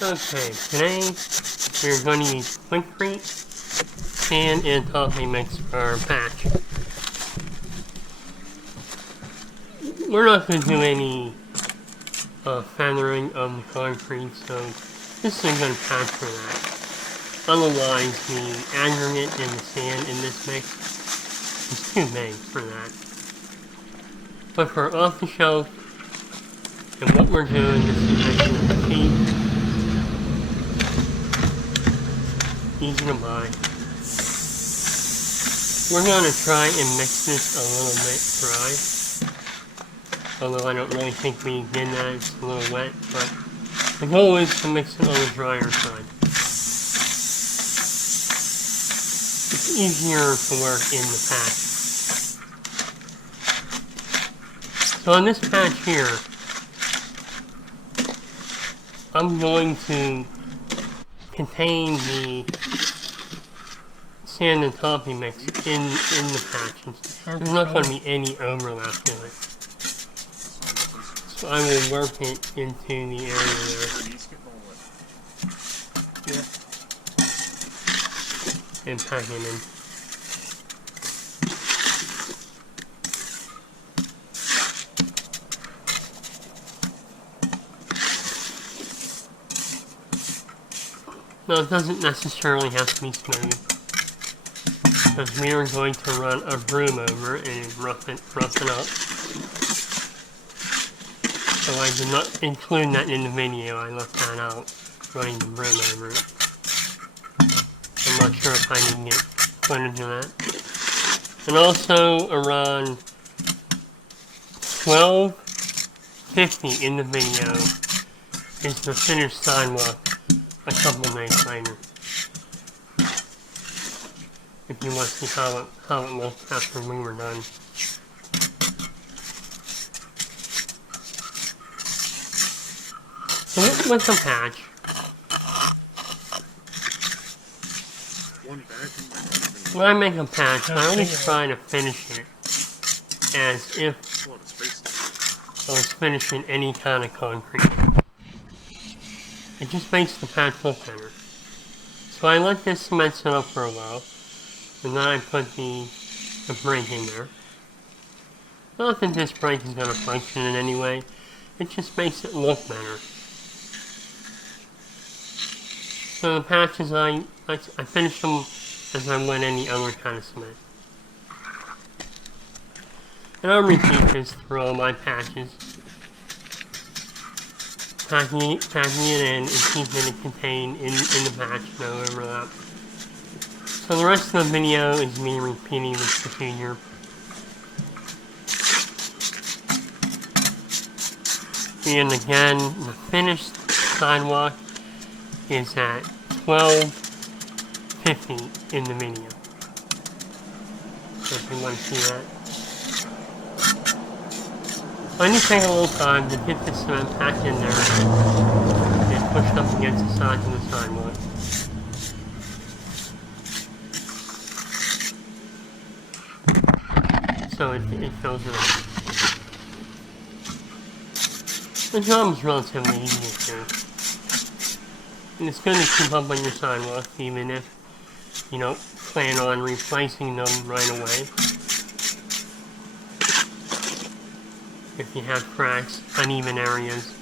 Okay, today we're going to use Quikrete sand and coffee mix for our patch. We're not going to do any feathering of the concrete, so this is a good patch for that. Otherwise, the aggregate and the sand in this mix is too big for that. But for off the shelf, and what we're doing, this is mixing the cheap, easy to buy. We're going to try and mix this a little bit dry. Although I don't really think we did that, it's a little wet, but the goal is to mix it on the drier side. It's easier to work in the patch. So on this patch here, I'm going to contain the sand and coffee mix in the patch. There's not going to be any overlap to it. So I will work it into the area there. And pack it in. Now it doesn't necessarily have to be smooth, because we are going to run a broom over it and rough it up. So I did not include that in the video, I left that out, running the broom over it. I'm not sure if I can get footage of that. And also around 12:50 in the video is the finished sidewalk a couple days later. If you want to see how it looked after we were done. So with the patch, when I make a patch, I always try to finish it as if I was finishing any kind of concrete. It just makes the patch look better. So I let this cement sit up for a while, and then I put the brake in there. Not that this brake is going to function in any way, it just makes it look better. So the patches, I finished them as I would any other kind of cement. And I'll repeat this through all my patches. Packing it in and keeping it contained in the patch, no overlap. So the rest of the video is me repeating this procedure. And again, the finished sidewalk is at 12:50 in the video. So if you want to see that. I need to take a little time to get the cement packed in there and pushed up against the sides of the sidewalk. So it fills it up. The job is relatively easy to do. And it's good to keep up on your sidewalk even if you don't plan on replacing them right away. If you have cracks, uneven areas,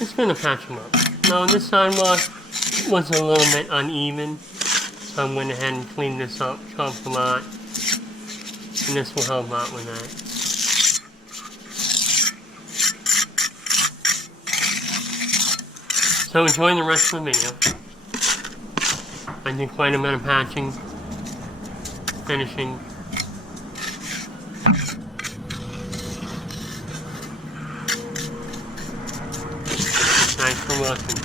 it's going to patch them up. Now this sidewalk was a little bit uneven, so I went ahead and cleaned this up, chopped a lot, and this will help out with that. So enjoy the rest of the video. I did quite a bit of patching, finishing. Thanks for watching.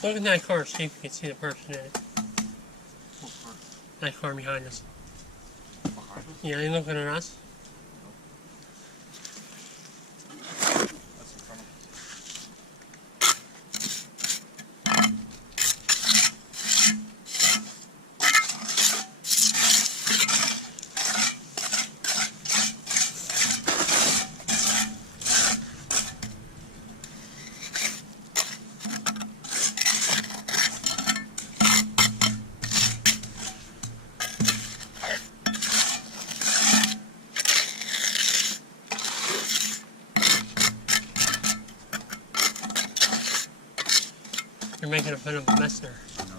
Look at that car, see if you can see the person in it. What car? That car behind us. Behind us? Yeah, you looking at us? That's in front of us. You're making a bit of a mess there. I know,